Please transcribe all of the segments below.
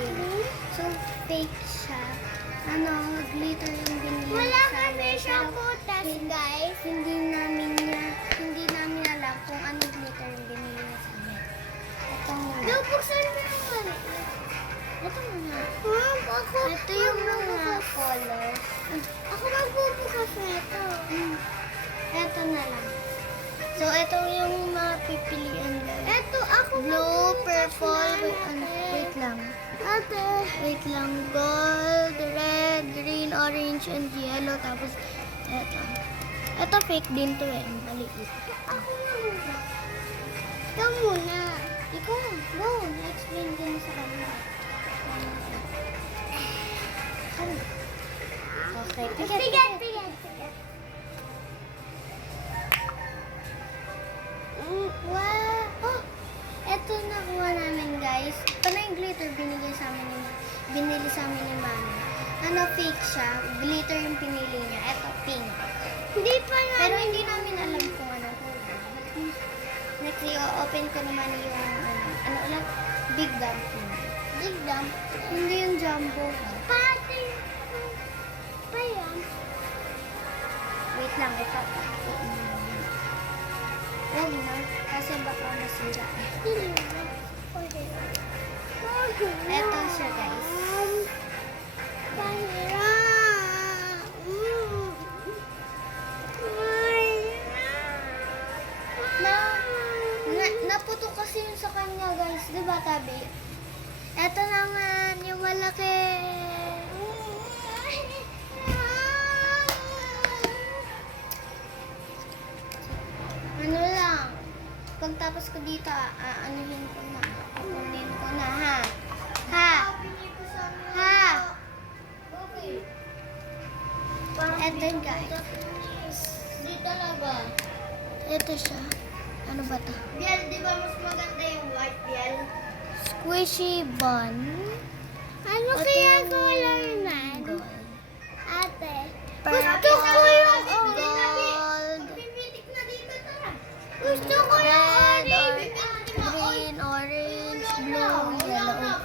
binili. So, fake siya. Glitter yung binili Wala sa kasi amin. siyang Pero, butas, guys. Hindi namin alam kung anong glitter yung binili niya sa amin. Ito muna. Buksan mo naman. Ito muna. Ako. Ito yung mga color. Ako magbubukas na ito. Ito na lang. So, ito yung mga pipilian guys. Ito, ako Blue, magbubukas purple, na, wait lang. Ate. Wait lang. Gold, red, green, orange, and yellow. Tapos, eto. Ito fake din to eh. Maliit. Ako muna. Ikaw muna. Ikaw, go. Na-explain din sa kanila. Okay. Bigat. Wow! Oh! Eto nakuha namin guys. Ito na yung glitter binili sa amin ni Mami. Fake siya. Glitter yung pinili niya. Eto, pink. Hindi pa na. Pero hindi namin alam kung anong kulay. Next, i-open ko naman yung ulit? Big dumpling. Big dump. Hindi yung jumbo. Pati. Pa yan. Wait lang, ito. Huwag na, kasi baka masira. Eto siya guys. Naputok kasi yun sa kanya guys. Diba tabi? Eto naman, yung malaki. Ano lang. Pagtapos ko dito, anuhin ko na. Kukunin ko na, ha? Ha? Ha? Eto guys. Di talaga. Ito siya. Ano ba to? Biel, di ba mas maganda yung white, Biel? Squishy bun. Ano Ito kaya yung color na? gold. Ate. Purple, Gusto ko yung gold, Pipitik na dito, tara. Gusto ko yung red, orange. green, orange, blue, yellow.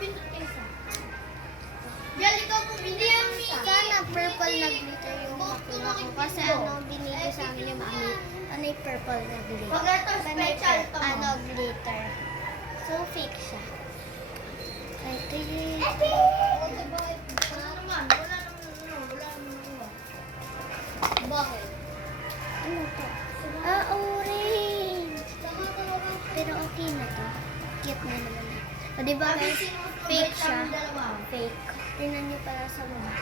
Biel, ikaw pumili ang Sana purple na glitter yung makuha ko. Kasi binili sa amin yung mami. Yung purple na glitter. Pag ito special to mo. Glitter. So, fake siya. Ito yun. Wala naman. Bakit? Ano to? Orange. Pero okay na to. Cute na naman. O, diba guys? Fake siya. Fake. Tingnan niyo pala sa mukha.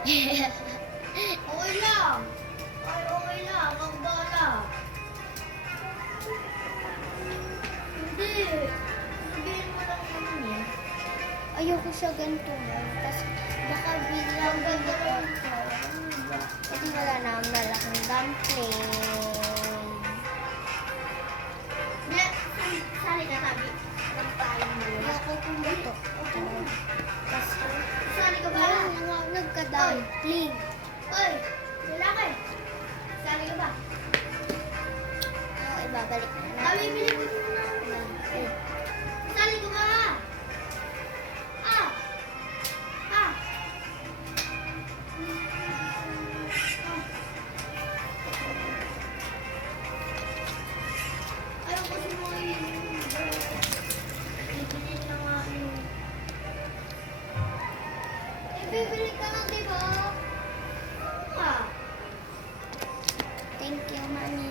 Okay lang. Ay, okay lang. Magdala. Hindi. Sabihin mo lang naman eh. Ayoko siya ganito. Tapos, baka biglang ganito. Kasi wala na ang malaking dumpling. Hindi. Sali ka tabi. Nagpain mo. Ayoko kung bato. Tapos, Sali ka ba? nagka-dumpling. Oy, lalaki. Sali ka ba? Oo, ibabalik na natin. Tabi, bili ko muna. Sali ka ba? Ah! Ah! Ayaw ko sumuhin. Bibili na nga yun. Bibili ka na, diba? Oo nga. Thank you, Mami.